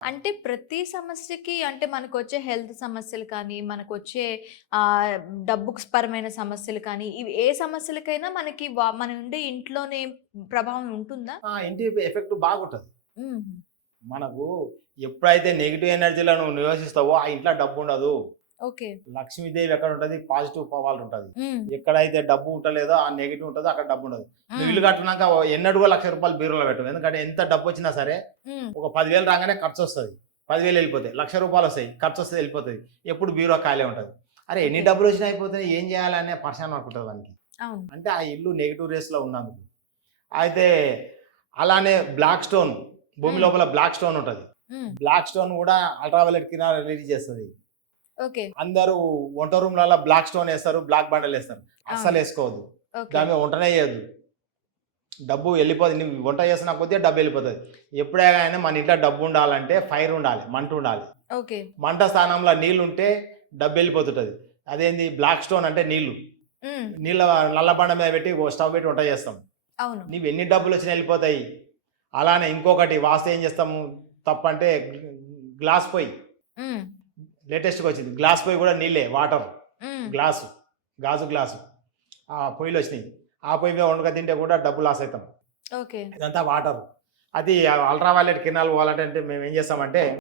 అంటే ప్రతి సమస్యకి అంటే మనకొచ్చే హెల్త్ సమస్యలు కానీ, మనకొచ్చే డబ్బుకు పరమైన సమస్యలు కానీ, ఇవి ఏ సమస్యలకైనా మనకి మన ఉండే ఇంట్లోనే ప్రభావం ఉంటుందా? ఇంటి ఎఫెక్ట్ బాగుంటది. హుహు. మనకు ఎప్పుడైతే నెగెటివ్ ఎనర్జీలో నువ్వు నివసిస్తావో, ఆ ఇంట్లో డబ్బుండదు. ఓకే. లక్ష్మీదేవి ఎక్కడుంటది? పాజిటివ్ పవార్ ఉంటది. హ్మ్. ఎక్కడైతే డబ్బు ఉంటలేదో, ఆ నెగెటివ్ ఉంటదో అక్కడ డబ్బుండదు. నువ్వు హ్మ్. ఇల్లు కట్టున్నాక ఎన్నడూ రూ. 1,00,000 బీరువాలో పెట్టవు. ఎందుకంటే ఎంత డబ్బొచ్చినా సరే, హ్మ్. ఒక 10,000 రాగానే ఖర్చొస్తది. 10,000 ఎళ్ళిపోతాయి. రూ. 1,00,000 వస్తాయి. ఖర్చొస్తది ఎళ్ళిపోతది. ఎప్పుడు బీరువా ఖాళీ ఉంటది. అరే! ఎన్ని ఓకే. డబ్బులొచ్చినా అయిపోతున్నాయి. ఏం చేయాలనే పరేషాన్ పడుకుంటది వానికి. అవును. అంటే ఆ ఇల్లు నెగెటివ్ రేస్‌లో ఉన్నందుకు. అయితే అలానే బ్లాక్ స్టోన్, భూమి హ్మ్. లోపల బ్లాక్ స్టోన్ ఉంటది. హ్మ్. బ్లాక్ స్టోన్ గూడా అల్ట్రావైలెట్ కిరణాలు రిలీజ్ చేస్తది. ఓకే. అందరూ వంట రూమ్‌లల్ల బ్లాక్ స్టోన్ ఏస్తారు. బ్లాక్ బండలేస్తారు. అవును. అస్సలేసుకోవద్దు. ఓకే. దాని మీద వంటనే చేయొద్దు. డబ్బు ఎళ్ళిపోద్ది. నువ్వు వంట చేస్తున్న కొద్దీ డబ్బెళ్ళిపోతది. ఎప్పుడైనా గాని మన ఇంట్లో డబ్బుండాలంటే ఫైర్ ఉండాలి. మంటుండాలి. ఓకే. మంట స్థానంలో నీళ్లుంటే డబ్బెళ్ళిపోతుంటది. అదేంది బ్లాక్ స్టోన్ అంటే నీళ్లు. హ్మ్. నీళ్ళ నల్ల బండ మీద పెట్టి స్టవ్ పెట్టి వంట చేస్తాం. అవును. నీవెన్ని డబ్బులొచ్చినా ఎళ్ళిపోతాయి. అలానే ఇంకొకటి వాస్తు ఏం చేస్తాము తప్పంటే గ్లాస్ పొయ్యి. హ్మ్. లేటెస్ట్‌గొచ్చింది. గ్లాస్ పొయ్యి గూడా నీళ్ళే వాటర్. హ్మ్. గ్లాసు. గాజు గ్లాసు. ఆ పొయ్యిలొచ్చినియి. ఆ పొయ్యి మీద వండక తింటే కూడా డబ్బు లాస్ అయితాం. ఓకే. ఇదంతా వాటరు. అది అల్ట్రా వయలెట్ కిరణాలు పోవాలంటే మేమేం చేస్తామంటే